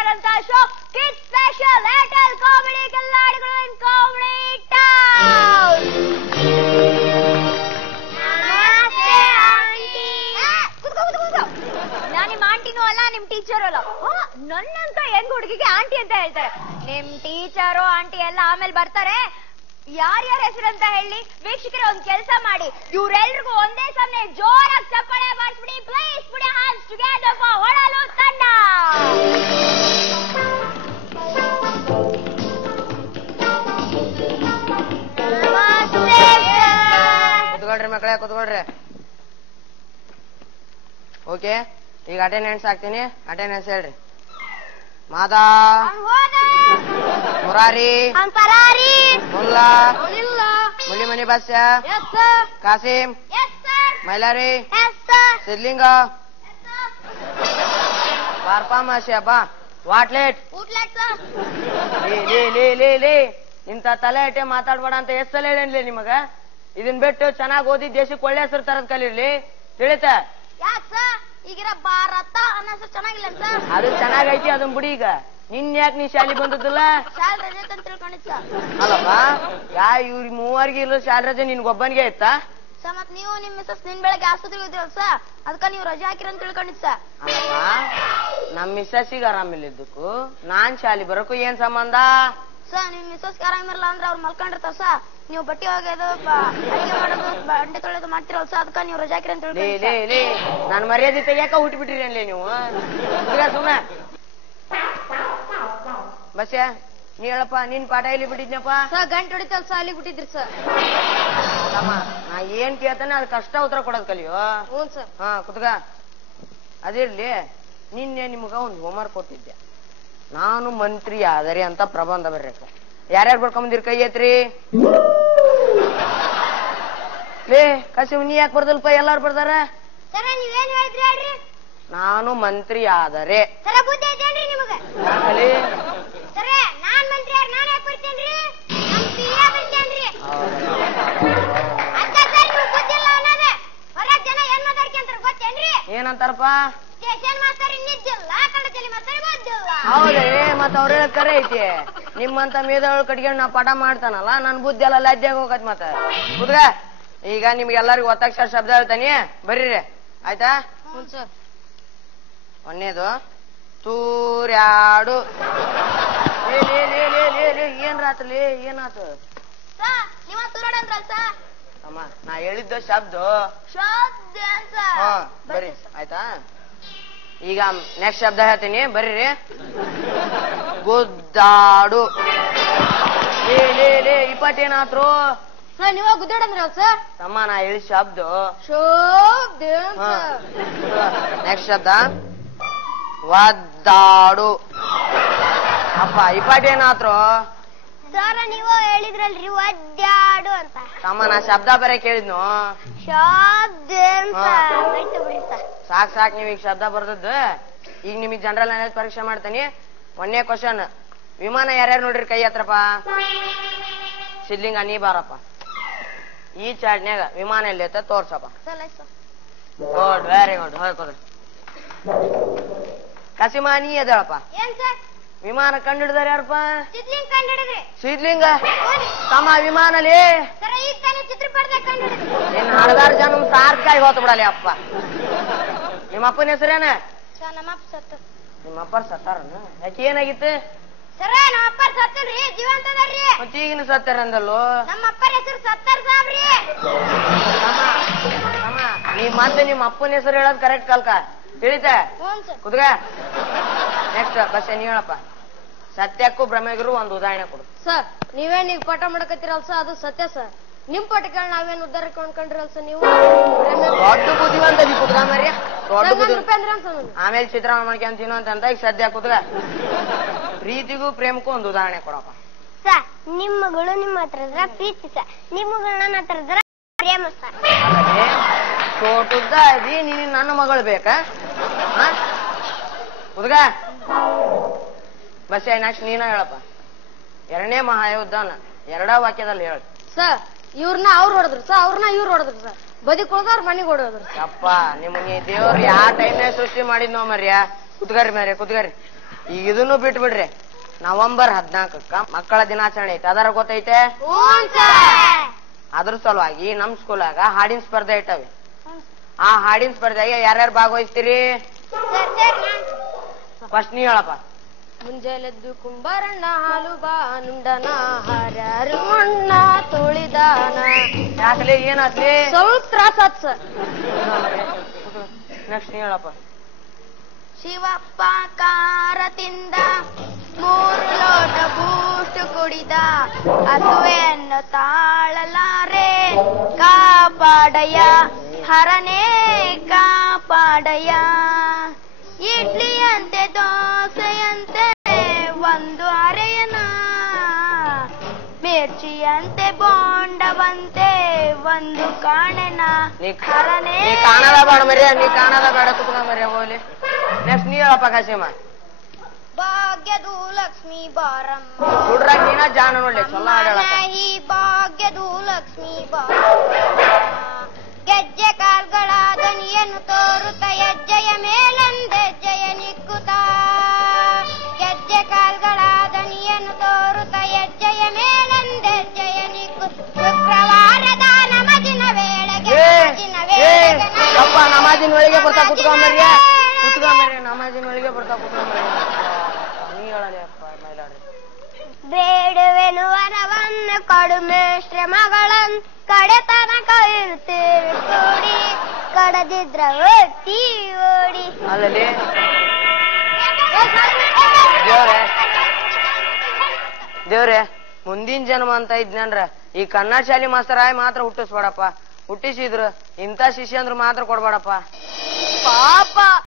ಇರೋಂತ show kids special Airtel comedy ಕಲ್ಲಾಡಿಗಳು in comedy town. ನಾನು ನಿಮ್ಮ ಆಂಟಿನೂ ಅಲ್ಲ ನಿಮ್ ಟೀಚರು ಅಲ್ಲ. ನನ್ನಂತ ಹೆಂಗ್ ಹುಡುಗಿಗೆ ಆಂಟಿ ಅಂತ ಹೇಳ್ತಾರೆ. ನಿಮ್ ಟೀಚರು ಆಂಟಿ ಎಲ್ಲ ಆಮೇಲೆ ಬರ್ತಾರೆ. ಯಾರ್ಯಾರ ಹೆಸರಂತ ಹೇಳಿ ವೀಕ್ಷಕರೇ ಒಂದ್ ಕೆಲಸ ಮಾಡಿ, ಇವ್ರೆಲ್ರಿಗೂ ಒಂದೇ ಸಮಯ ಜೋರಾಗಿ ಚಪ್ಪಾಳೆ ಮಾಡಿಸ್ಬಿಡಿ. Please put your hands together for Holalu ತಂಡ. ಕುತ್ಕೊಳ್ರಿ ಮಕ್ಕಳೇ, ಕುತ್ಕೊಳ್ರಿ. ಓಕೆ, ಈಗ ಅಟೆಂಡೆನ್ಸ್ ಹಾಕ್ತೀನಿ. ಅಟೆಂಡೆನ್ಸ್ ಹೇಳ್ರಿ. ಮಾದಾ, ಮುರಾರಿ, ಮುಲ್ಲಾ, ಮುಲಿಮನಿ ಬಾಸ್ಯ, ಕಾಸಿಂ, ಮೈಲಾರಿ, ಸಿದ್ಲಿಂಗ, ಪಾರ್ಪಾಮಾಶ್ಯಪ್ಪ, ವಾಟ್ಲೆಟ್. ಇಂತ ತಲೆ ಇಟ್ಟೆ ಮಾತಾಡ್ಬೇಡ ಅಂತ ಎಷ್ಟು ಸಲ ಹೇಳೇನ್ಲಿ ನಿಮಗ? ಇದನ್ ಬಿಟ್ಟು ಚೆನ್ನಾಗಿ ಓದಿ ದೇಶಕ್ಕೆ ಒಳ್ಳೆ ಹೆಸರು ತರದ್ ಕಲೀರ್ಲಿ, ತಿಳಿತ? ಈಗಿರ ಭಾರತ ಅನ್ನೋ ಚೆನ್ನಾಗಿಲ್ಲ ಸರ್. ಅದು ಚೆನ್ನಾಗೈತಿ, ಅದನ್ ಬಿಡಿ. ಈಗ ನಿನ್ ಯಾಕೆ ನೀ ಶಾಲಿ ಬಂದದ್ದಲ್ಲ? ಶಾಲೆ ರಜೆ ಅಂತ ತಿಳ್ಕೊಂಡಿದ್ದ ಅಲ್ಲಪ್ಪ. ಇವ್ರ ಮೂವರ್ಗೆ ಇರೋ ಶಾಲೆ ರಜೆ ನಿನ್ಗೊಬ್ಬನಿಗೆ ಇತ್ತಾ? ಸರ್ ಮತ್ ನೀವು ನಿಮ್ ಮಿಸಸ್ ನಿನ್ ಬೆಳಗ್ಗೆ ಆಸ್ಪತ್ರೆಗೆ ಹೋದ್ರಲ್ಲ ಸರ್, ಅದಕ್ಕ ನೀವು ರಜೆ ಹಾಕಿರ ಅಂತ ತಿಳ್ಕೊಂಡಿದ್ ಸರ್. ಅಲ್ಲಪ್ಪ, ನಮ್ ಮಿಸ್ಸಸ್ಸಿಗೆ ಆರಾಮಿಲ್ಲದಕ್ಕೂ ನಾನ್ ಶಾಲಿ ಬರೋಕು ಏನ್ ಸಂಬಂಧ? ಸರ್ ನಿಮ್ ಮಿಸಸ್ಗೆ ಆರಾಮಿರಲ್ಲ ಅಂದ್ರೆ ಅವ್ರು ಮಲ್ಕೊಂಡಿರ್ತಾರ ಸರ್. ನೀವು ಬಟ್ಟೆ ಒಗೆಯೋದು, ಅಡಿಗೆ ಮಾಡೋದು, ಬಂಡೆ ತೊಳೆದು ಮಾಡ್ತಿರಲ್ಲ ಸರ್, ಅದಕ್ಕ ನೀವು ರಜೆ ಹಾಕಿರ ಅಂತ ತಿಳ್ಕೊಳ್ಳಿ. ನಾನ್ ಮರ್ಯಾದೆ ತೆಗಿಯಾಕ ಹುಟ್ಬಿಟ್ಟಿರಿ ಅನ್ಲಿ ನೀವು. ಸುಮ್ಮನೆ ಬಸ್ಯ, ನೀ ಹೇಳಪ್ಪ, ನಿನ್ ಪಾಠ ಎಲ್ಲಿ ಬಿಟ್ಟಿದ್ನಪ್ಪ? ಸರ್ ಗಂಟೆ ಹೊಡಿತಲ್ ಸರ್, ಅಲ್ಲಿ ಬಿಟ್ಟಿದ್ರಿ ಸರ್. ನಾ ಏನ್ ಕೇಳ್ತಾನೆ ಅದ್ ಕಷ್ಟ ಉತ್ತರ ಕೊಡೋದ್ ಕಲಿಯೋ. ಹ್ಞೂ ಸರ್. ಹಾ ಕುತ್ಗ. ಅದಿರ್ಲಿ, ನಿನ್ನೆ ನಿಮ್ಗ ಒಂದ್ ಹೋಮ್ವರ್ಕ್ ಕೊಟ್ಟಿದ್ದೆ. ನಾನು ಮಂತ್ರಿ ಆದರೆ ಅಂತ ಪ್ರಬಂಧ ಬರ್ಬೇಕು. ಯಾರ್ಯಾರು ಬರ್ಕೊಂಬಂದಿರ್ ಕೈ ಎತ್ರಿ. ಲೇ ಕಸಿವ್, ನೀ ಯಾಕೆ ಬರ್ದಲ್ಪ? ಎಲ್ಲಾರು ಬರ್ದಾರ. ಸರ ನೀವೇನ್ ಹೇಳಿದ್ರಿ ಹೇಳ್ರಿ? ನಾನು ಮಂತ್ರಿ ಆದರೆ. ಸರ ಬುದ್ಧಿ ಐತೇನ್ರಿ ನಿಮಗ? ಸರ ನಾನ್ ಮಂತ್ರಿ ಆದ್ರೆ ನಾನು ಯಾಕೆ ಬರ್ತೇನ್ರಿ? ನಮ್ ಪಿರಿಯ ಬರ್ತೇನ್ರಿ. ಅಕ್ಕ ಸರ್ ನೀವು ಬುದ್ಧಿ ಇಲ್ಲ ಅನ್ನೋದೇ ಹೊರಗ್ ಜನ ಏನ್ ಮಾತಾಡ್ಕೊಂತಾರ ಗೊತ್ತೇನ್ರಿ? ಏನಂತಾರಪ್ಪ? ಸ್ಟೇಷನ್ ಮಾಸ್ತರ್ ಇನ್ನಿದ್ದಿಲ್ಲ, ಕನ್ನಡದಲ್ಲಿ ಮಾಸ್ತರ್ ಗೊತ್ತಿಲ್ಲ. ಹೌದೇ? ಮತ್ತ ಅವ್ರ ಹೇಳದ್ ಕರೆ ಐತಿ. ನಿಮ್ಮಂತ ಮೇದವಳು ಕಟ್ಕೊಂಡು ನಾ ಪಾಠ ಮಾಡ್ತಾನಲ್ಲ, ನನ್ ಬುದ್ಧಿ ಎಲ್ಲ ಲಜ್ಜಾಗ ಹೋಗತ್. ಮತ್ತ ಕುದ್ಗ, ಈಗ ನಿಮ್ಗೆಲ್ಲರಿಗೂ ಒತ್ತಕ್ಷರ ಶಬ್ದ ಹೇಳ್ತಾನಿ, ಬರ್ರಿ ಆಯ್ತಾ? ಹ್ಞೂ ಸರ್. ಒಂದೇದು ತೂರ್ಯಾಡು. ಏನ್ ರಾತ್ರಿ ಏನಾತು? ಸರ್ ನೀವ ತೂರಾಡ ಅಂದ್ರಲ್ಲ ಸರ್. ಅಮ್ಮ, ನಾ ಹೇಳಿದ್ದ ಶಬ್ದ ಬರ್ರಿ ಆಯ್ತಾ? ಈಗ ನೆಕ್ಸ್ಟ್ ಶಬ್ದ ಹೇಳ್ತೀನಿ, ಬರ್ರಿ. ಗುದ್ದಾಡು. ಇಪ್ಪತ್ತೇನಾತ್ರು? ಸರ್ ನೀವ ಗುದ್ದಾಡಂದ್ರಲ್ಲ ಸರ್. ತಮ್ಮ, ನಾ ಹೇಳಿ ಶಬ್ದ ನೆಕ್ಸ್ಟ್ ಶಬ್ದ ಒದ್ದಾಡು. ಅಪ್ಪ ಇಪ್ಪತ್ತೇನಾತ್ರು? ಸರ ನೀವು ಹೇಳಿದ್ರಲ್ರಿ ಒದ್ದಾಡು ಅಂತ. ತಮ್ಮ, ನಾ ಶಬ್ದ ಬರೇ ಕೇಳಿದ್ನು. ಸಾಕ್ ನೀವ್ ಈಗ ಶಬ್ದ ಬರ್ದದ್ದು. ಈಗ ನಿಮಗ್ ಜನರಲ್ ನಾಲೆಜ್ ಪರೀಕ್ಷೆ ಮಾಡ್ತೀನಿ. ಒಂದೇ ಕ್ವಶನ್. ವಿಮಾನ ಯಾರ್ಯಾರು ನೋಡ್ರಿ ಕೈ ಹತ್ರಪ್ಪ? ಸಿದ್ಲಿಂಗ ನೀ ಬಾರಪ್ಪ. ಈ ಚಾಟ್ನ್ಯಾಗ ವಿಮಾನ ಎಲ್ಲಿ ಐತೆ ತೋರ್ಸಪ್ಪ. Good, very good. ಹೋಗ್ಕೋದ್ರಿ. ಕಸಿಮಾ ನೀ ಎದಳಪ್ಪ. ವಿಮಾನ ಕಂಡು ಹಿಡಿದಾರ ಯಾರಪ್ಪ? ಸಿದ್ಲಿಂಗ. ತಮ್ಮ ವಿಮಾನಲ್ಲಿ ನಿನ್ ಹಳದಾರ ಜನ ಸಾರ್ಕಾಯಿ ಹೋತ್ ಬಿಡಲಿ ಅಪ್ಪ. ನಿಮ್ಮಪ್ಪನ ಹೆಸರೇನ? ನಿಮ್ಮಪ್ಪರ್ ಸತ್ತಾರನ? ಯಾಕೆ ಏನಾಗಿತ್ತು? ಮತ್ತೆ ಈಗಿನ ಸತ್ತಾರ ಅಂದಲ್ಲೋ. ನೀ ಮತ್ತೆ ನಿಮ್ಮ ಅಪ್ಪನ ಹೆಸರು ಹೇಳೋದ್ ಕರೆಕ್ಟ್ ಕಲ್ಕ ತಿಳಿತ? ಕುದ್ಗ. ನೆಕ್ಸ್ಟ್ ಬಸ್ ನೀ ಹೇಳಪ್ಪ. ಸತ್ಯಕ್ಕೂ ಭ್ರಮೆಗಿರು ಒಂದು ಉದಾಹರಣೆ ಕೊಡು. ಸರ್ ನೀವೇನ್ ಈಗ ಪಾಠ ಮಾಡಕತ್ತೀರಲ್ಲ ಸರ್, ಅದು ಸತ್ಯ ಸರ್. ನಿಮ್ ಪಾಠಗಳು ನಾವೇನ್ ಉದ್ದಾರ ಕೊಂಡ್ಕೊಂಡ್ರಲ್ಲ ಸರ್ ನೀವು. ದೊಡ್ಡ ಬುದ್ಧಿವಂತ ಕುದ್ಗ ಮರಿ. ದೊಡ್ಡ ಬುದ್ಧಿ. ಆಮೇಲೆ ಚಿತ್ರಾನ್ನ ಮಾಡ್ಕೊಂತೀನೋ ಅಂತ ಈಗ ಸದ್ಯ ಕುದ್ಗ. ಪ್ರೀತಿಗೂ ಪ್ರೇಮಕ್ಕೂ ಒಂದು ಉದಾಹರಣೆ ಕೊಡಪ್ಪ. ಸರ್ ನಿಮ್ಮಗಳು ನಿಮ್ಮ ಹತ್ರ ಇದ್ರ ಪ್ರೀತಿ ಸರ್, ನಿಮ್ಮಗಳು ನನ್ನ ಹತ್ರ ಇದ್ರ ಪ್ರೇಮ ಸರ್. ಚೋಟುದ್ದ ಅದಿ ನೀನು ನನ್ನ ಮಗಳು ಬೇಕಾ? ಕುದ್ಗ. ಬಸ್ ನೆಕ್ಸ್ಟ್ ನೀನ ಹೇಳಪ್ಪ. ಎರಡನೇ ಮಹಾಯುದ್ಧನ ಎರಡ ವಾಕ್ಯದಲ್ಲಿ ಹೇಳ. ಸರ್ ಇವ್ರನ್ನ ಅವ್ರು ಹೊಡೆದ್ರು ಸರ್, ಅವ್ರನ್ನ ಇವ್ರು ಹೊಡೆದ್ರು ಸರ್. ಬದಿಕ್ ಹೊಡೆದವ್ರು ಮನೆಗೆ ಹೊಡೆದ್ರು. ಅಪ್ಪ ನಿಮ್ಗೆ ದೇವ್ರು ಯಾವ ಟೈಮ್ನಾಗ ಸೃಷ್ಟಿ ಮಾಡಿದ್ನೋ ಮರ್ಯ. ಕುತ್ಗರಿ ಮರ್ಯ ಕುತ್ಗರಿ. ಈಗ ಇದನ್ನು ಬಿಟ್ಬಿಡ್ರಿ. ನವೆಂಬರ್ 14ಕ್ಕ ಮಕ್ಕಳ ದಿನಾಚರಣೆ ಐತೆ, ಅದರ ಗೊತ್ತೈತೆ? ಅದ್ರ ಸಲುವಾಗಿ ನಮ್ ಸ್ಕೂಲಾಗ ಹಾಡಿನ ಸ್ಪರ್ಧೆ ಇಟ್ಟವೆ. ಆ ಹಾಡಿನ ಸ್ಪರ್ಧೆಗೆ ಯಾರ್ಯಾರು ಭಾಗವಹಿಸ್ತೀರಿ? ಫಸ್ಟ್ ನೀ ಹೇಳಪ್ಪ. ಮುಂಜಾನೆದ್ದು ಕುಂಬಾರಣ್ಣ ಹಾಲು ಬಾ ನುಂಡನ ಹರರು ಮಣ್ಣ ತುಳಿದಾನ. ಯಾಕಲೆ ಏನಾತ್ಲಿ? ಸ್ವಲ್ಪ ತ್ರಾಸ. ನೆಕ್ಸ್ಟ್ ನೀ ಹೇಳಪ್ಪ. ಶಿವಪ್ಪ ಕಾರ ತಿಂದ 3 ಲೋಟ ಬೂಸ್ಟ್ ಕುಡಿದ ಹಸುವೆಯನ್ನು ತಾಳಲಾರೆ ಕಾಪಾಡಯ್ಯ ಹರನೇ ಕಾಪಾಡಯ್ಯ. ಇಡ್ಲಿಯಂತೆ ದೋಸೆಯಂತೆ ಒಂದು ಅರೆಯನ ಮಿರ್ಚಿಯಂತೆ ಬೋಂಡವಂತೆ ಒಂದು ಕಾಣೆನ ಹರನೇ. ನೀ ಕಾಣದ ಬೇಡ ಮರ್ಯ, ನೀ ಕಾಣದ ಬೇಡ, ಕುತ್ಕೊಂಡ ಮರ್ಯ ಹೋಗ್ಲಿ. ನೆಕ್ಸ್ಟ್ ನೀ ಹೇಳಪ್ಪ ಕಾಶಿಮ. ಭಾಗ್ಯದು ಲಕ್ಷ್ಮೀ ಬಾರಮ್ಮ ಹುಡ್ರಾಗ ನೀನ ಜಾಣ ನೋಡ್ಲಿ, ಚಲೋ ಆಡಲ್ಲ. ಈ ಭಾಗ್ಯದು ಲಕ್ಷ್ಮೀ ಬಾರಮ್ಮ ಗೆಜ್ಜೆ ಕಾಲ್ಗಳ ದನಿಯನ್ನು ತೋರುತ್ತ ಹೆಜ್ಜೆಯ ಮೇಲೊಂದೆಜ್ಜೆಯ ನಿಕ್ಕುತ್ತ. ಗೆಜ್ಜೆ ಕಾಲ್ಗಳ ದನಿಯನ್ನು ತೋರುತ್ತ ಹೆಜ್ಜೆಯ ಮೇಲೊಂದೆಜ್ಜೆಯ ನಿಕ್ಕು. ಶುಕ್ರವಾರದ ನಮಜಿನ ವೇಳೆಗೆ ಯಪ್ಪ ನಮಾಜಿನ ಒಳಗೆ ಬರ್ತಾ ಕುತ್ಕೊಂಬರ್ಯ, ಕುತ್ಕೊಂಬರ್ಯ, ನಮಾಜಿನ ಒಳಗೆ ಬರ್ತಾ ಕುತ್ಕೊಂಬರ್ಯ. ನೀ ಹೇಳಪ್ಪ ಮೈಲಾಡ್ರಿ. ಬೇಡುವೆನು ವರವನ್ನು ಕಡಿಮೆ ಶ್ರಮಗಳನ್ನು ಕಡೆತನಕ ಇರ್ತೀವಿ ಕೂಡಿ ಕಡದಿದ್ರ ಒತ್ತಿ ಓಡಿ. ಅಲ್ಲಲ್ಲಿ ದೇವ್ರೆ ಮುಂದಿನ ಜನ್ಮ ಅಂತ ಇದ್ನಂದ್ರ ಈ ಕನ್ನಡ ಶಾಲಿ ಮಾಸ್ತರಾಯ್ ಮಾತ್ರ ಹುಟ್ಟಿಸ್ಬೇಡಪ್ಪ. ಹುಟ್ಟಿಸಿದ್ರು ಇಂಥ ಶಿಷ್ಯ ಅಂದ್ರ ಮಾತ್ರ ಕೊಡ್ಬೇಡಪ್ಪ. ಪಾಪ